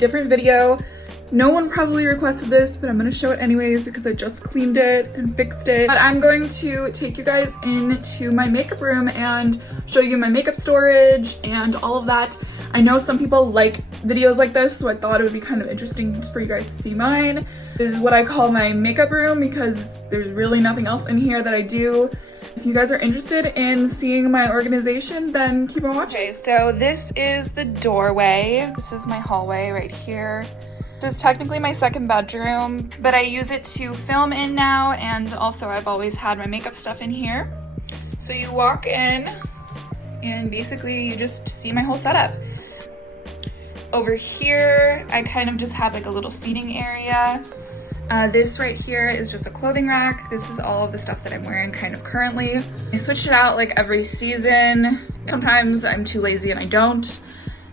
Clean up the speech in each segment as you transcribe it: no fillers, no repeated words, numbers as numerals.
different video. No one probably requested this, but I'm gonna show it anyways because I just cleaned it and fixed it. But I'm going to take you guys into my makeup room and show you my makeup storage and all of that. I know some people like videos like this, so I thought it would be kind of interesting just for you guys to see mine. This is what I call my makeup room because there's really nothing else in here that I do. If you guys are interested in seeing my organization, then keep on watching. Okay, so this is the doorway. This is my hallway right here. This is technically my second bedroom, but I use it to film in now, and also I've always had my makeup stuff in here. So you walk in and basically you just see my whole setup. Over here, I kind of just have like a little seating area. This right here is just a clothing rack. This is all of the stuff that I'm wearing kind of currently. I switch it out like every season. Sometimes I'm too lazy and I don't.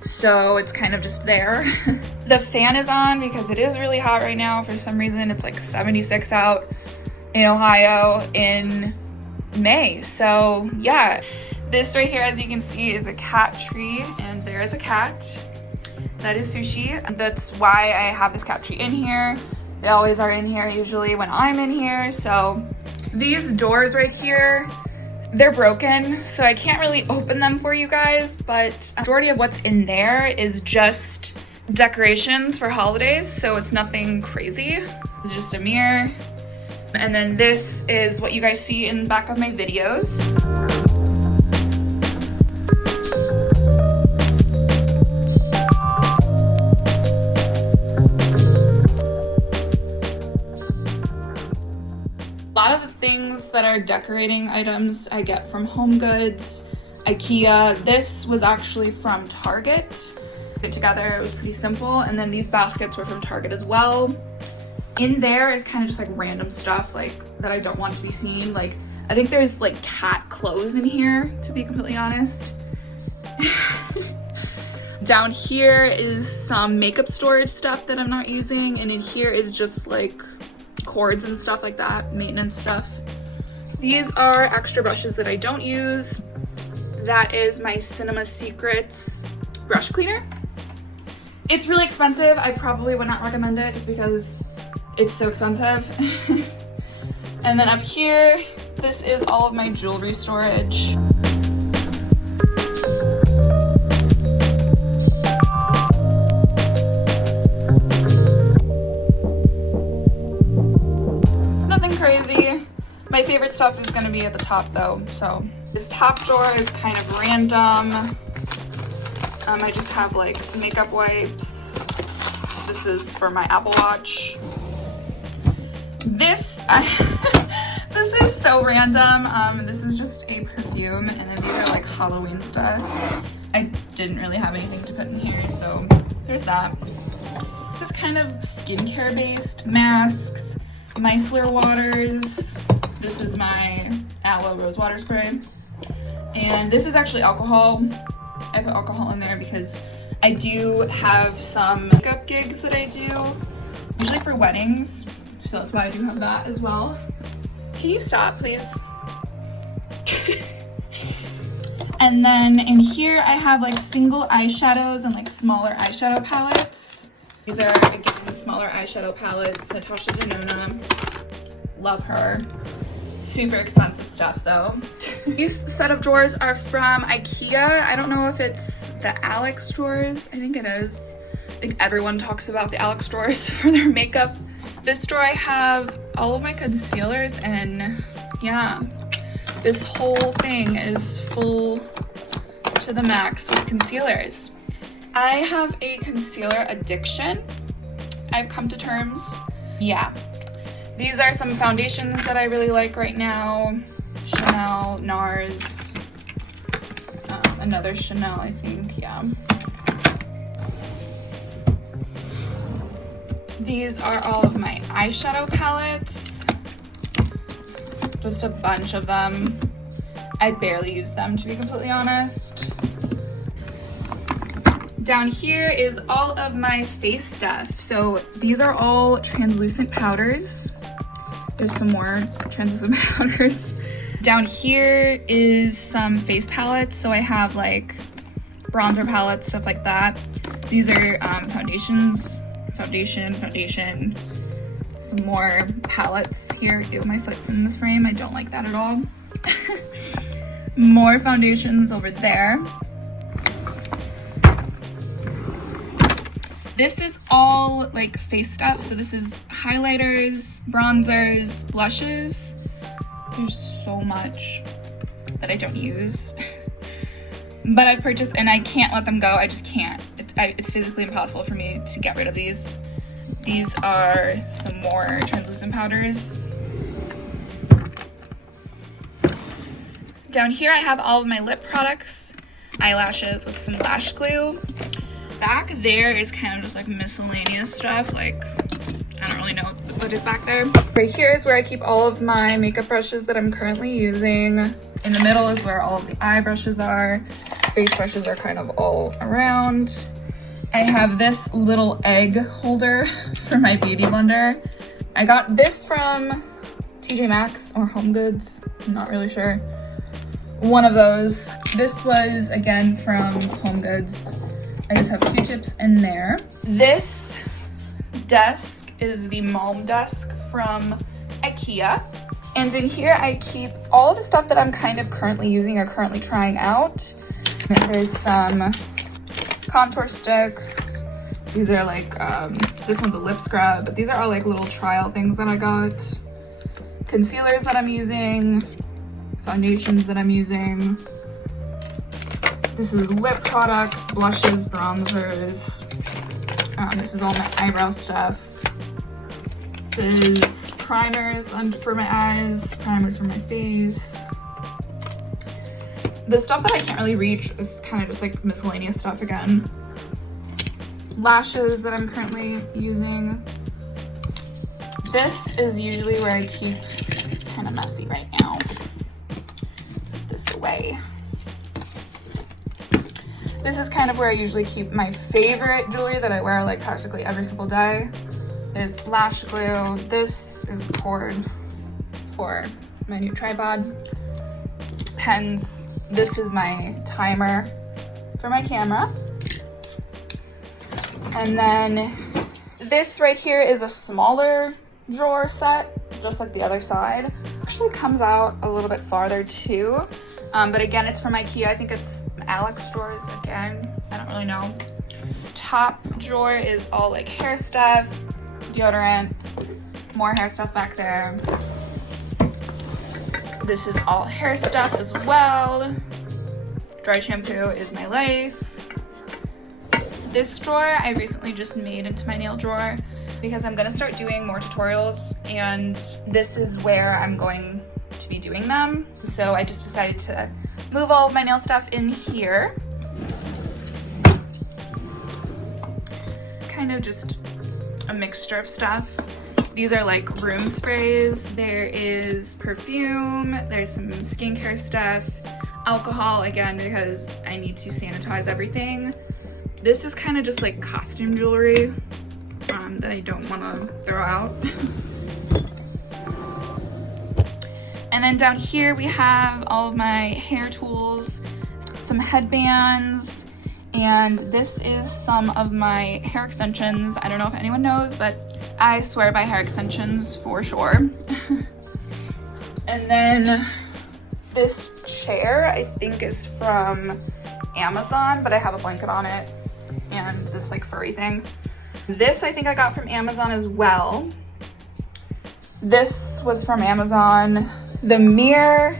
So it's kind of just there. The fan is on because it is really hot right now. For some reason, it's like 76 out in Ohio in May. So yeah, this right here, as you can see, is a cat tree, and there is a cat. That is Sushi. That's why I have this cat tree in here. They always are in here usually when I'm in here. So these doors right here, they're broken, so I can't really open them for you guys, but the majority of what's in there is just decorations for holidays, so it's nothing crazy. It's just a mirror. And then this is what you guys see in the back of my videos. A lot of the things that are decorating items I get from HomeGoods, IKEA. This was actually from Target. Put it together, it was pretty simple. And then these baskets were from Target as well. In there is kind of just like random stuff like that I don't want to be seen. Like I think there's like cat clothes in here, to be completely honest. Down here is some makeup storage stuff that I'm not using, and in here is just like cords and stuff like that, maintenance stuff. These are extra brushes that I don't use. That is my Cinema Secrets brush cleaner. It's really expensive. I probably would not recommend it just because it's so expensive. And then up here, this is all of my jewelry storage. Crazy. My favorite stuff is going to be at the top though. So this top drawer is kind of random. I just have like makeup wipes. This is for my Apple Watch. This this is so random. This is just a perfume, and then these are like Halloween stuff. I didn't really have anything to put in here, so there's that. This is kind of skincare based masks. Micellar waters. This is my aloe rose water spray. And this is actually alcohol. I put alcohol in there because I do have some makeup gigs that I do, usually for weddings. So that's why I do have that as well. Can you stop, please? And then in here I have like single eyeshadows and like smaller eyeshadow palettes. These are, again, smaller eyeshadow palettes. Natasha Denona. Love her. Super expensive stuff, though. These set of drawers are from IKEA. I don't know if it's the Alex drawers. I think it is. I think everyone talks about the Alex drawers for their makeup. This drawer I have all of my concealers, and yeah, this whole thing is full to the max with concealers. I have a concealer addiction. I've come to terms. Yeah. These are some foundations that I really like right now. Chanel, NARS, another Chanel, I think, yeah. These are all of my eyeshadow palettes. Just a bunch of them. I barely use them, to be completely honest. Down here is all of my face stuff. So these are all translucent powders. There's some more translucent powders. Down here is some face palettes. So I have like bronzer palettes, stuff like that. These are foundation. Some more palettes here. Ew, my foot's in this frame. I don't like that at all. More foundations over there. This is all like face stuff. So this is highlighters, bronzers, blushes. There's so much that I don't use. But I've purchased and I can't let them go. I just can't. It's physically impossible for me to get rid of these. These are some more translucent powders. Down here I have all of my lip products, eyelashes with some lash glue. Back there is kind of just like miscellaneous stuff, like I don't really know what is back there. Right here is where I keep all of my makeup brushes that I'm currently using. In the middle is where all of the eye brushes are. Face brushes are kind of all around. I have this little egg holder for my beauty blender. I got this from TJ Maxx or Home Goods, I'm not really sure. One of those. This was again from Home Goods. I just have Q-tips in there. This desk is the Malm desk from IKEA. And in here I keep all the stuff that I'm kind of currently using or currently trying out. And there's some contour sticks. These are like, this one's a lip scrub, but these are all like little trial things that I got. Concealers that I'm using, foundations that I'm using. This is lip products, blushes, bronzers. This is all my eyebrow stuff. This is primers for my eyes, primers for my face. The stuff that I can't really reach is kind of just like miscellaneous stuff again. Lashes that I'm currently using. This is usually where I keep, it's kind of messy right now. Put this away. This is kind of where I usually keep my favorite jewelry that I wear like practically every single day. There's lash glue. This is cord for my new tripod. Pens. This is my timer for my camera. And then this right here is a smaller drawer set, just like the other side. Actually comes out a little bit farther too. But again, it's from IKEA. I think it's Alex drawers again. I don't really know. Top drawer is all like hair stuff, deodorant, more hair stuff back there. This is all hair stuff as well. Dry shampoo is my life. This drawer I recently just made into my nail drawer because I'm gonna start doing more tutorials and this is where I'm going to be doing them. So I just decided to move all of my nail stuff in here. It's kind of just a mixture of stuff. These are like room sprays. There is perfume, there's some skincare stuff, alcohol again because I need to sanitize everything. This is kind of just like costume jewelry that I don't want to throw out. And then down here we have all of my hair tools, some headbands, and this is some of my hair extensions. I don't know if anyone knows, but I swear by hair extensions for sure. And then this chair I think is from Amazon, but I have a blanket on it and this like furry thing. This I think I got from Amazon as well. This was from Amazon. The mirror,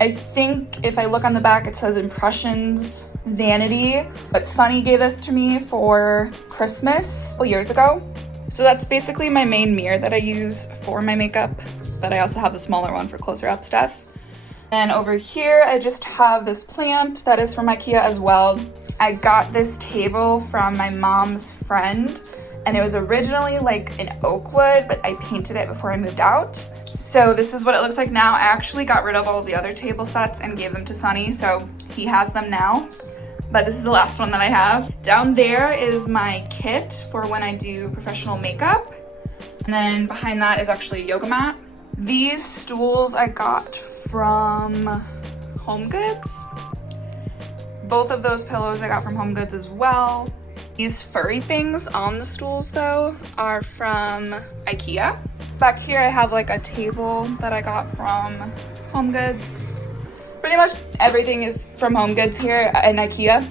I think if I look on the back it says Impressions Vanity, but Sunny gave this to me for Christmas a couple years ago. So that's basically my main mirror that I use for my makeup, but I also have the smaller one for closer up stuff. And over here I just have this plant that is from IKEA as well. I got this table from my mom's friend and it was originally like an oak wood, but I painted it before I moved out. So this is what it looks like now. I actually got rid of all the other table sets and gave them to Sunny, so he has them now. But this is the last one that I have. Down there is my kit for when I do professional makeup. And then behind that is actually a yoga mat. These stools I got from Home Goods. Both of those pillows I got from Home Goods as well. These furry things on the stools though are from IKEA. Back here I have like a table that I got from Home Goods. Pretty much everything is from Home Goods here in IKEA.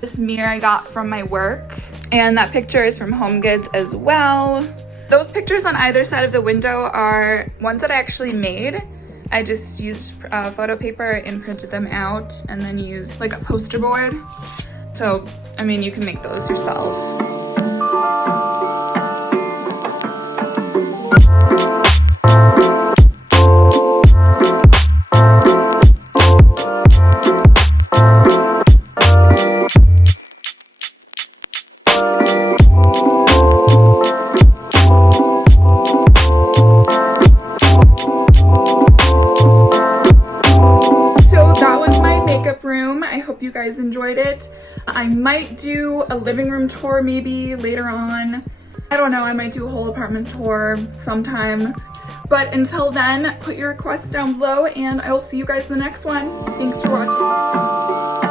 This mirror I got from my work, and that picture is from Home Goods as well. Those pictures on either side of the window are ones that I actually made. I just used photo paper and printed them out and then used like a poster board. So, I mean, you can make those yourself. You guys enjoyed it. I might do a living room tour maybe later on. I don't know, I might do a whole apartment tour sometime. But until then, put your requests down below and I'll see you guys in the next one. Thanks for watching.